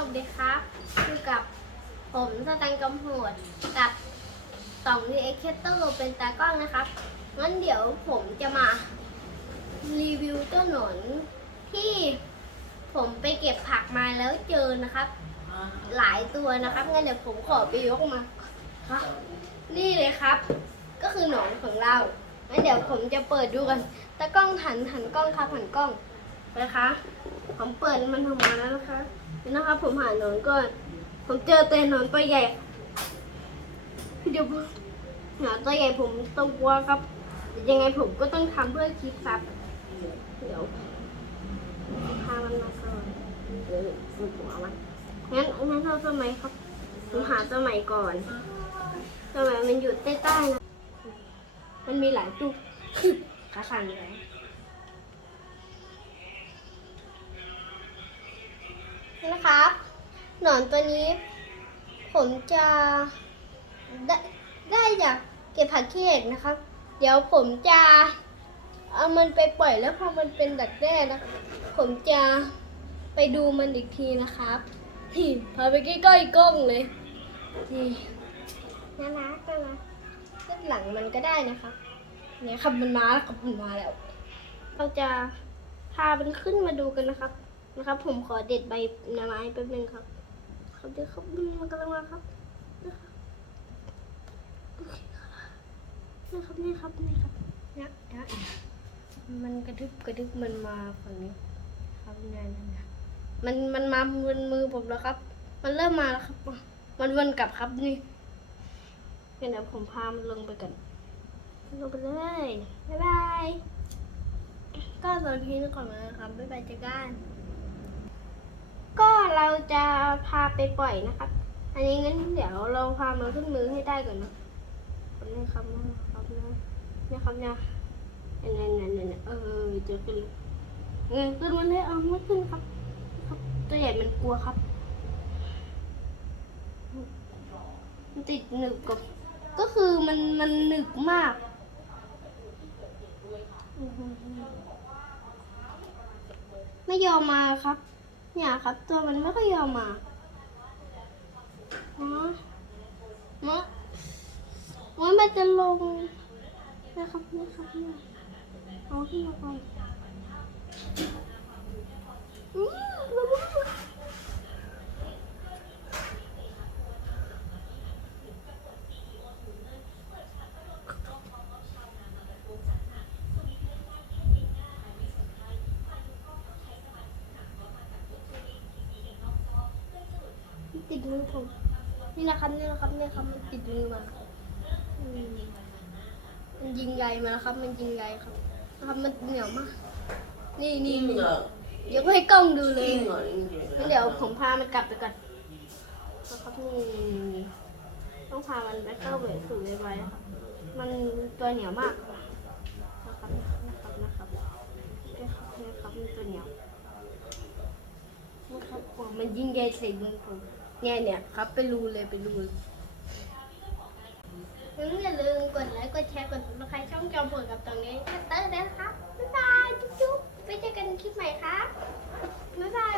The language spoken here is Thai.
วัสดีครับอยู่กับผมสแตังกำโหดกับต่องดีเอ็กเคเตอร์เป็นตากล้องนะครับ งั้นเดี๋ยวผมจะมารีวิวต้นหนอนที่ผมไปเก็บผักมาแล้วเจอนะครับ หลายตัวนะครับ งั้นเดี๋ยวผมขอไปยกมาครับนี่เลยครับ ก็คือหนอนของเรา งั้นเดี๋ยวผมจะเปิดดูกันตากล้องหันหันกล้องครับหันกล้องนะคะ ผมเปิดมันออกมาแล้วนะคะนี่นะครับผมหาหนอนก่อน ผมเจอแต่หนอนตัวใหญ่เดี๋ยวหนอนตัวใหญ่ผมต้องกลัวครับ ยังไงผมก็ต้องทำเพื่อคลิปครับเดี๋ยวพามันมาก่อนเดี๋ยวผมเอามันงั้นงั้นเราสมัยครับผมหาสมัยก่อนสมัยมันอยู่ใต้ๆนะมันมีหลายตู้ขาสั่นเลย นะครับ หนอนตัวนี้ ผมจะได้ได้จากเก็บผักขี้เหล็กนะครับ เดี๋ยวผมจะเอามันไปปล่อยแล้วพอมันเป็นดักแด้นะผมจะไปดูมันอีกทีนะครับที่พาไปใกล้ๆกล้องเลยนี่น่ารักน่ารักเลือกหลังมันก็ได้นะครับเนี่ยครับมันมาแล้วครับมันมาแล้ว เราจะพามันขึ้นมาดูกันนะครับ นะครับ ผมขอเด็ดใบหนาไม้แป๊บนึงครับครับเดี๋ยวครับมันกำลังมาครับนะครับโอเคครับนี่ครับนี่ครับนี่ครับเนี่ยเนี่ยมันกระดึบกระดึบมันมาฝั่งนี้ ครับเนี่ยเนี่ยเนี่ยมันมันมาบนมือผมแล้วครับ มันเริ่มมาแล้วครับ มันวนกลับครับนี่งั้นเดี๋ยวผมพามันลงไปกันลงไปเลยบ๊ายบายก็ตอนนี้ก่อนนะครับบ๊ายบายเจอกันก็ เราจะพาไปปล่อยนะครับ อันนี้งั้นเดี๋ยวเราพามันขึ้นมือให้ได้ก่อนนะนี่ครับนะครับนะนี่ครับเนี่ยเนี่ยเนี่ยเนี่ยเนี่ยเออจอขึ้นเงินขึ้นมาเลยเอาไม่ขึ้นครับครับ ตัวใหญ่มันกลัวครับ มันติดหนึบกับ ก็คือมันมันหนึบมากไม่ยอมมาครับ เนี่ยครับ ตัวมันไม่ค่อยยอมมาอ๋อมะมันมันจะลงนะครับนี่ครับเนี่ยเอาขึ้นมาก่อนอืมระวัง ติดมือผมนี่นะครับนี่นะครับนี่ครับมันติดมือมาอืมมันยิงใยมาแล้วครับ มันยิงใยครับนะครับมันเหนียวมาก นี่นี่นี่เดี๋ยวให้กล้องดูเลยงั้นเดี๋ยวผมพามันกลับไปก่อนนะครับนี่ต้องพามันไปเข้าไปสู่ไวๆครับมันตัวเหนียวมากนะครับนะครับนะครับนะครับนะครับมันตัวเหนียวนะครับโอ้มันยิงใยใส่มือผม เนี่ยเนี่ยครับไปรูเลยไปรูงั้นอย่าลืมกดไลค์กดแชร์กดติดตามช่องจอมผลกับตรงนี้เตอร์ด้วยนะครับบ๊ายบายจุ๊บๆไปเจอกันคลิปใหม่ครับบ๊ายบาย